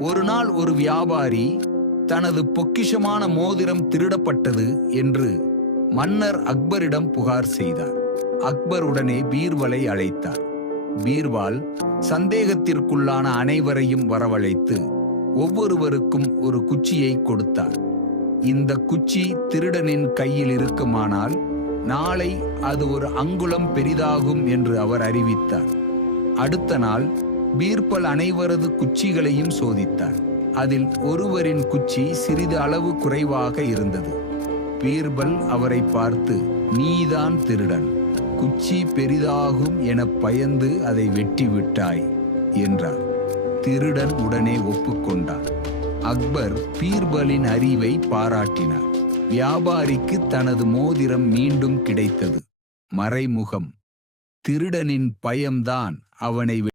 ஒரு நாள் ஒரு வியாபாரி தனது பொக்கிஷமான மோதிரம் திருடப்பட்டது என்று மன்னர் அக்பரிடம் புகார் செய்தார். அக்பர் உடனே பீர்பலை அழைத்தார். பீர்பால் சந்தேகத்திற்குள்ளான அனைவரையும் வரவழைத்து ஒவ்வொருவருக்கும் ஒரு குச்சியை கொடுத்தார். இந்த குச்சி திருடனின் கையில் இருக்குமானால் நாளை அது ஒரு அங்குலம் பெரிதாகும் என்று அவர் அறிவித்தார். அடுத்த நாள் பீர்பல் அனைவரது குச்சிகளையும் சோதித்தார். அதில் ஒருவரின் குச்சி சிறிது அளவு குறைவாக இருந்தது. பீர்பல் அவரை பார்த்து, நீதான் திருடன், குச்சி பெரிதாகும் என பயந்து அதை வெட்டி விட்டாய் என்றார். திருடன் உடனே ஒப்புக்கொண்டார். அக்பர் பீர்பலின் அறிவை பாராட்டினார். வியாபாரிக்கு தனது மோதிரம் மீண்டும் கிடைத்தது. மறைமுகம். திருடனின் பயம்தான் அவனை